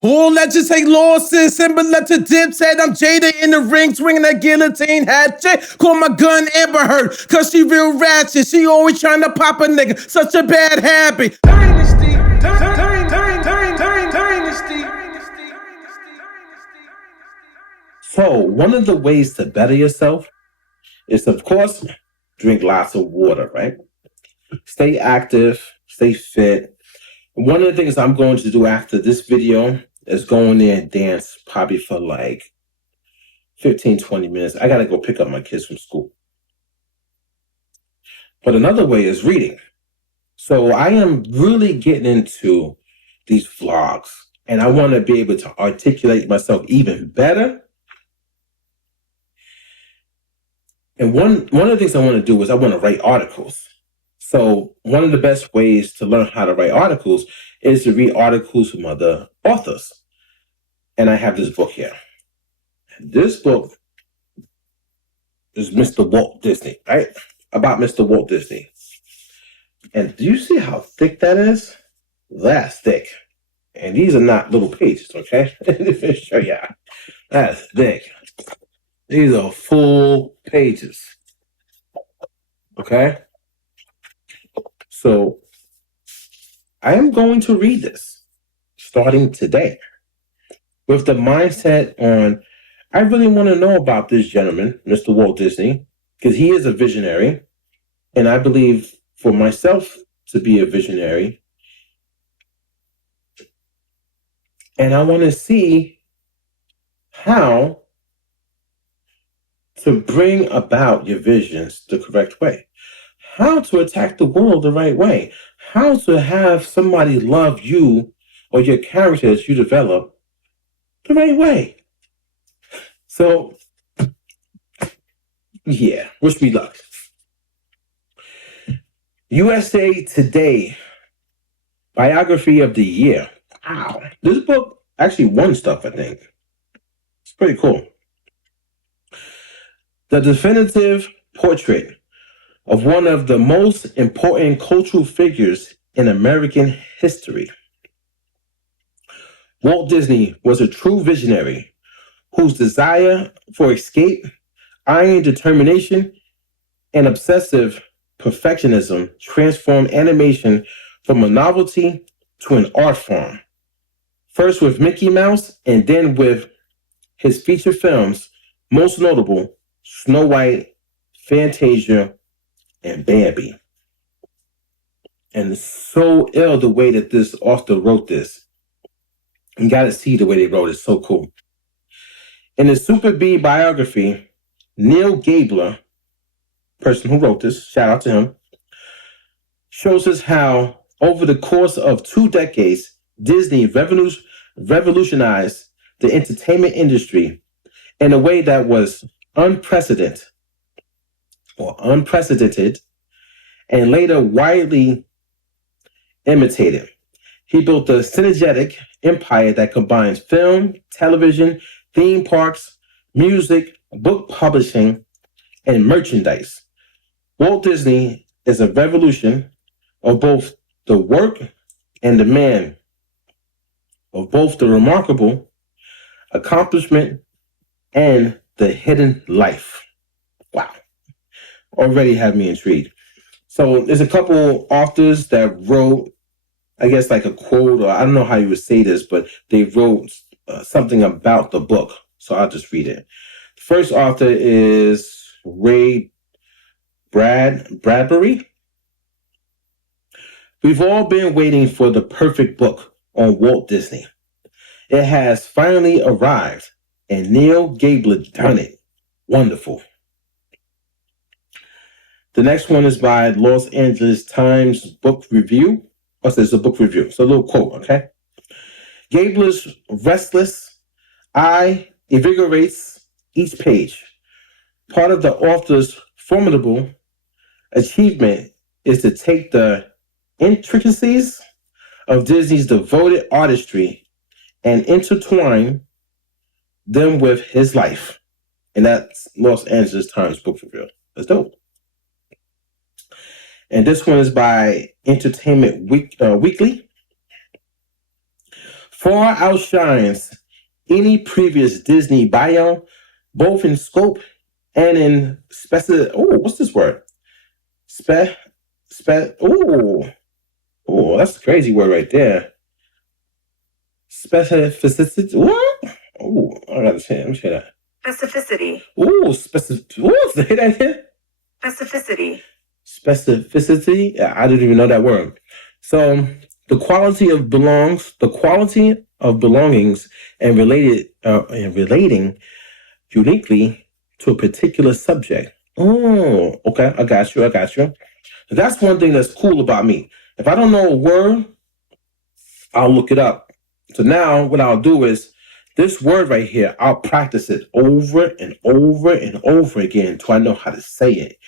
All legends take losses, similar to Dipset. I'm jaded in the ring, swinging that guillotine hatchet. Call my gun Amber Heard, cause she real ratchet. She always trying to pop a nigga, such a bad habit. Dynasty, Dynasty. So, one of the ways to better yourself is, of course, drink lots of water, right? Stay active, stay fit. One of the things I'm going to do after this video is go in there and dance probably for like 15, 20 minutes. I got to go pick up my kids from school. But another way is reading. So I am really getting into these vlogs, and I want to be able to articulate myself even better. And one of the things I want to do is I want to write articles. So one of the best ways to learn how to write articles is to read articles from other authors. And I have this book here. This book is Mr. Walt Disney, right? About Mr. Walt Disney. And do you see how thick that is? That's thick. And these are not little pages, okay? Let me show you. That's thick. These are full pages. Okay? So I am going to read this starting today with the mindset on, I really want to know about this gentleman, Mr. Walt Disney, because he is a visionary. And I believe for myself to be a visionary. And I want to see how to bring about your visions the correct way. How to attack the world the right way. How to have somebody love you or your characters you develop the right way. So, yeah, wish me luck. USA Today, Biography of the Year. Wow. This book actually won stuff, I think. It's pretty cool. The definitive portrait of one of the most important cultural figures in American history. Walt Disney was a true visionary whose desire for escape, iron determination, and obsessive perfectionism transformed animation from a novelty to an art form. First with Mickey Mouse and then with his feature films, most notable Snow White, Fantasia, and Bambi. And it's so ill the way that this author wrote this. You gotta see the way they wrote it. It's so cool. In his Super B biography, Neil Gabler, person who wrote this, shout out to him, shows us how over the course of 2 decades, Disney revolutionized the entertainment industry in a way that was unprecedented and later widely imitated. He built a synergetic empire that combines film, television, theme parks, music, book publishing, and merchandise. Walt Disney is a revolution of both the work and the man, of both the remarkable accomplishment and the hidden life. Wow. Already have me intrigued. So there's a couple authors that wrote, I guess like a quote, or I don't know how you would say this, but they wrote something about the book. So I'll just read it. The first author is Ray Bradbury. We've all been waiting for the perfect book on Walt Disney. It has finally arrived, and Neil Gabler done it. Wonderful. The next one is by Los Angeles Times Book Review. Oh, so it's a book review. So a little quote, okay? Gabler's restless eye invigorates each page. Part of the author's formidable achievement is to take the intricacies of Disney's devoted artistry and intertwine them with his life. And that's Los Angeles Times Book Review. That's dope. And this one is by Entertainment Weekly. far outshines any previous Disney bio, both in scope and in what's this word? That's a crazy word right there. Specificity. What? Oh, I gotta say, let me say that. Specificity. Say that again. Specificity. Specificity. I didn't even know that word. So the quality of belongings and relating uniquely to a particular subject. Oh, okay. I got you. That's one thing that's cool about me. If I don't know a word, I'll look it up. So now what I'll do is this word right here, I'll practice it over and over and over again until I know how to say it.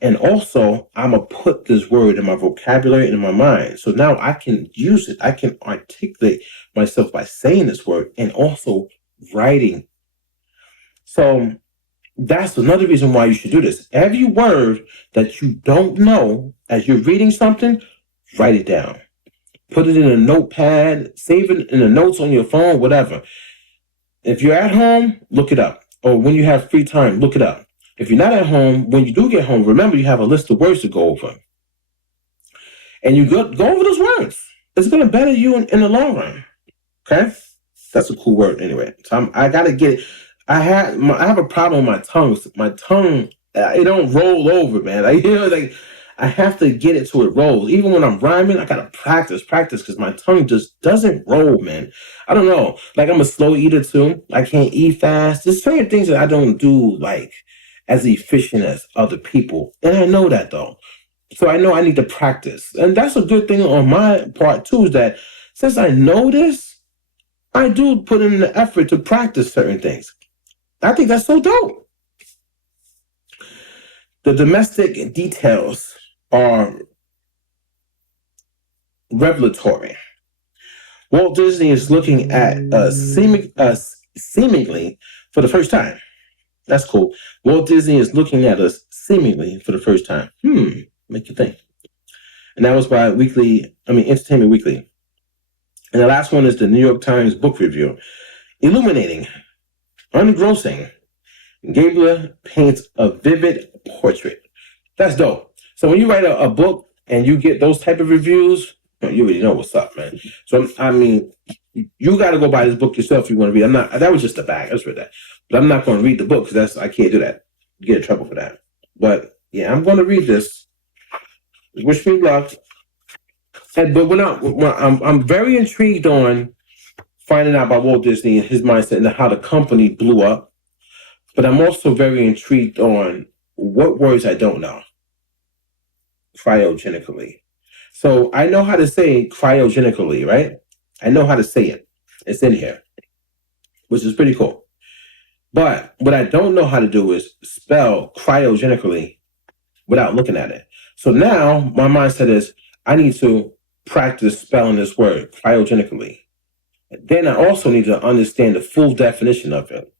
And also, I'm going to put this word in my vocabulary and in my mind. So now I can use it. I can articulate myself by saying this word and also writing. So that's another reason why you should do this. Every word that you don't know as you're reading something, write it down. Put it in a notepad, save it in the notes on your phone, whatever. If you're at home, look it up. Or when you have free time, look it up. If you're not at home, when you do get home, remember you have a list of words to go over. And you go over those words. It's going to better you in the long run. Okay? That's a cool word anyway. So I got to get it. I have a problem with my tongue. My tongue, it don't roll over, man. I have to get it so it rolls. Even when I'm rhyming, I got to practice because my tongue just doesn't roll, man. I don't know. Like, I'm a slow eater too. I can't eat fast. There's certain things that I don't do like as efficient as other people. And I know that though. So I know I need to practice. And that's a good thing on my part too, is that since I know this, I do put in the effort to practice certain things. I think that's so dope. The domestic details are revelatory. Walt Disney is looking at seemingly for the first time. That's cool. Walt Disney is looking at us seemingly for the first time. Make you think. And that was by Entertainment Weekly. And the last one is the New York Times book review. Illuminating, ungrossing, Gabler paints a vivid portrait. That's dope. So when you write a book and you get those type of reviews, you already know what's up, man. So, you got to go buy this book yourself if you want to read. That was just a bag. I just read that. But I'm not going to read the book because I can't do that. You get in trouble for that. But yeah, I'm going to read this. Wish me luck. But I'm very intrigued on finding out about Walt Disney and his mindset and how the company blew up. But I'm also very intrigued on what words I don't know. Cryogenically. So I know how to say cryogenically, right? I know how to say it. It's in here, which is pretty cool. But what I don't know how to do is spell cryogenically without looking at it. So now my mindset is I need to practice spelling this word cryogenically. Then I also need to understand the full definition of it.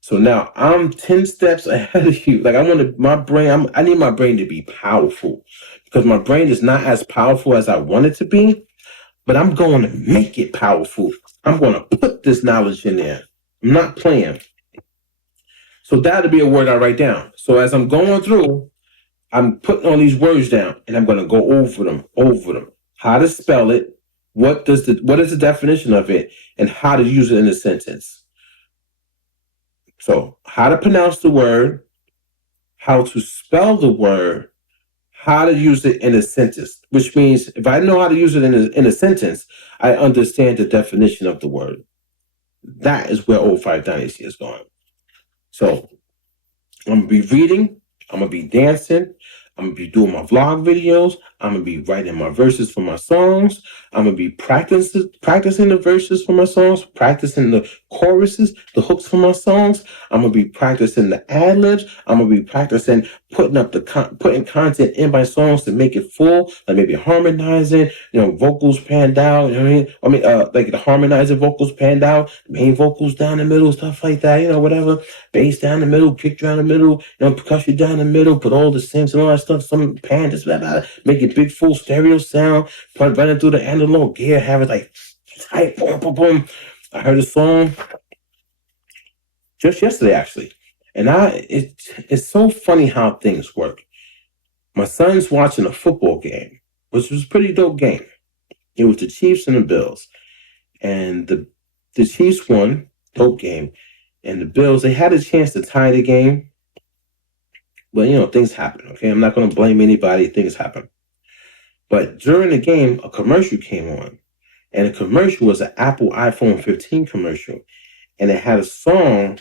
So now I'm 10 steps ahead of you. Like I need my brain to be powerful because my brain is not as powerful as I want it to be, but I'm going to make it powerful. I'm going to put this knowledge in there. I'm not playing. So that'll be a word I write down. So as I'm going through, I'm putting all these words down and I'm going to go over them. How to spell it, what is the definition of it, and how to use it in a sentence. So how to pronounce the word, how to spell the word, how to use it in a sentence, which means if I know how to use it in a sentence, I understand the definition of the word. That is where oO5 Dynasty is going. So I'm going to be reading, I'm going to be dancing, I'm going to be doing my vlog videos, I'm going to be writing my verses for my songs, I'm going to be practicing the verses for my songs, practicing the choruses, the hooks for my songs, I'm going to be practicing the ad-libs, I'm going to be practicing putting content in my songs to make it full, like maybe harmonizing, vocals panned out, like the harmonizing vocals panned out, main vocals down the middle, stuff like that, whatever, bass down the middle, kick down the middle, percussion down the middle, put all the synths and all that stuff, some pan, make it big full stereo sound, running through the analog gear, have it like tight, boom, boom, boom. I heard a song just yesterday, actually. And it's so funny how things work. My son's watching a football game, which was a pretty dope game. It was the Chiefs and the Bills. And the Chiefs won, dope game. And the Bills, they had a chance to tie the game. But, things happen, okay? I'm not going to blame anybody. Things happen. But during the game, a commercial came on. And the commercial was an Apple iPhone 15 commercial. And it had a song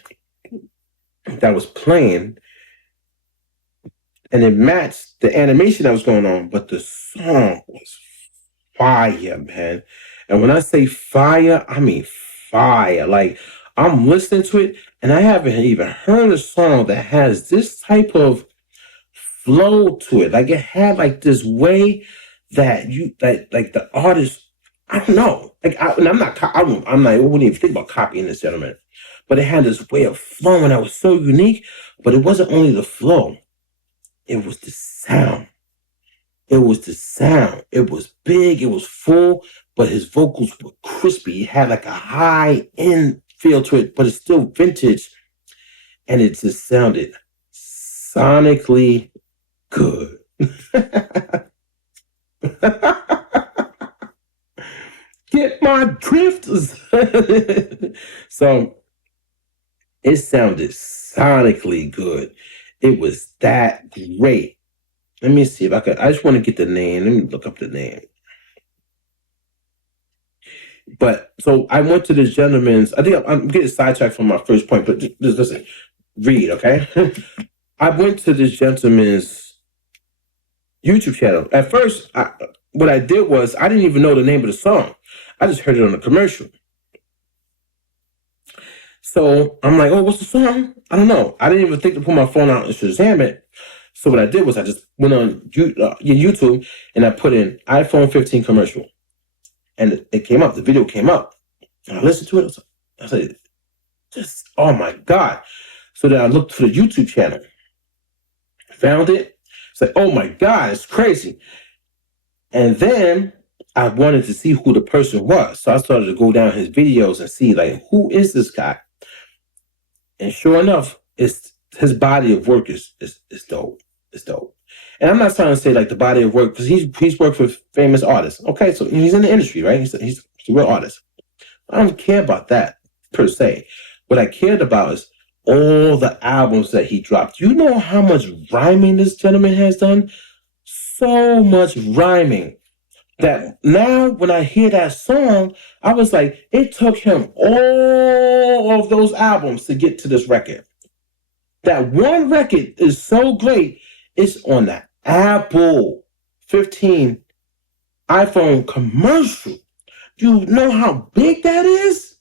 that was playing. And it matched the animation that was going on. But the song was fire, man. And when I say fire, I mean fire. Like, I'm listening to it, and I haven't even heard a song that has this type of flow to it. Like, it had like this way that like the artist, I don't know. Like, I wouldn't even think about copying this gentleman, but it had this way of flowing that was so unique. But it wasn't only the flow; it was the sound. It was the sound. It was big. It was full, but his vocals were crispy. He had like a high end feel to it, but it's still vintage, and it just sounded sonically good. Get my drift. So it sounded sonically good. It was that great. Let me see if I could. I just want to get the name. Let me look up the name. But so I went to this gentleman's. I think I'm getting sidetracked from my first point, but just listen, read, okay? I went to this gentleman's YouTube channel. At first, what I did was I didn't even know the name of the song. I just heard it on a commercial. So I'm like, oh, what's the song? I don't know. I didn't even think to pull my phone out and Shazam it. So what I did was I just went on YouTube and I put in iPhone 15 commercial. And it came up. The video came up. And I listened to it. I said, just, oh my God. So then I looked for the YouTube channel. Found it. It's like, oh my God, it's crazy. And then I wanted to see who the person was. So I started to go down his videos and see, like, who is this guy? And sure enough, his body of work is dope. It's dope. And I'm not trying to say like the body of work, because he's worked with famous artists. Okay, so he's in the industry, right? He's a real artist. I don't care about that per se. What I cared about is all the albums that he dropped. You know how much rhyming this gentleman has done? So much rhyming that now when I hear that song, I was like, it took him all of those albums to get to this record. That one record is so great. It's on the Apple 15 iPhone commercial. You know how big that is?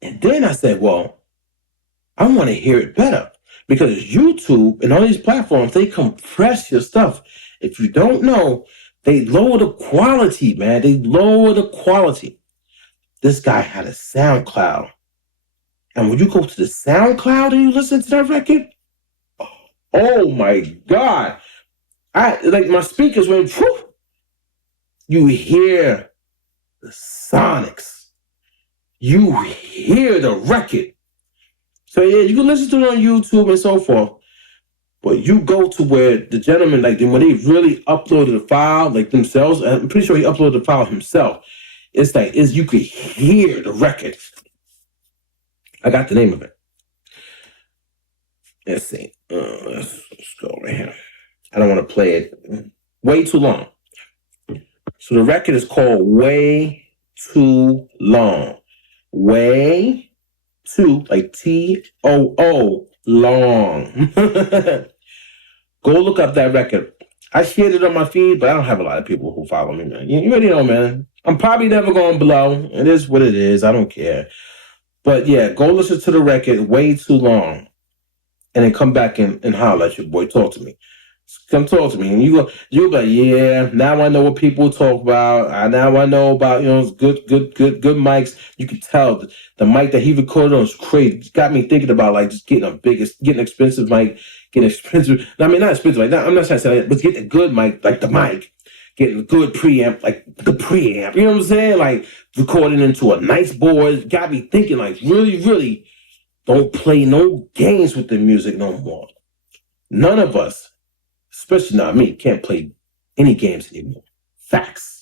And then I said, well, I want to hear it better. Because YouTube and all these platforms, they compress your stuff. If you don't know, they lower the quality, man. They lower the quality. This guy had a SoundCloud. And when you go to the SoundCloud and you listen to that record, oh my God. My speakers went, whew. You hear the sonics. You hear the record. So yeah, you can listen to it on YouTube and so forth. But you go to where the gentleman, like when they really uploaded the file, like themselves, I'm pretty sure he uploaded the file himself. It's like, you could hear the record. I got the name of it. Let's see. Let's go right here. I don't want to play it way too long. So the record is called Way Too Long. Way Too, like T-O-O, long. Go look up that record. I shared it on my feed, but I don't have a lot of people who follow me, man. You already know, man. I'm probably never going to blow. It is what it is. I don't care. But yeah, go listen to the record, Way Too Long. And then come back and holler at your boy. Talk to me. Come talk to me. And you're like, yeah, now I know what people talk about. Now I know about, good mics. You can tell the mic that he recorded on is crazy. It's got me thinking about like just getting an expensive mic, getting expensive. I mean, not expensive. Like, I'm not trying to say that, but get a good mic, like the mic. getting a good preamp, like the preamp, you know what I'm saying? Like recording into a nice board. Got me thinking like really don't play no games with the music no more. None of us, especially not me, can't play any games anymore. Facts.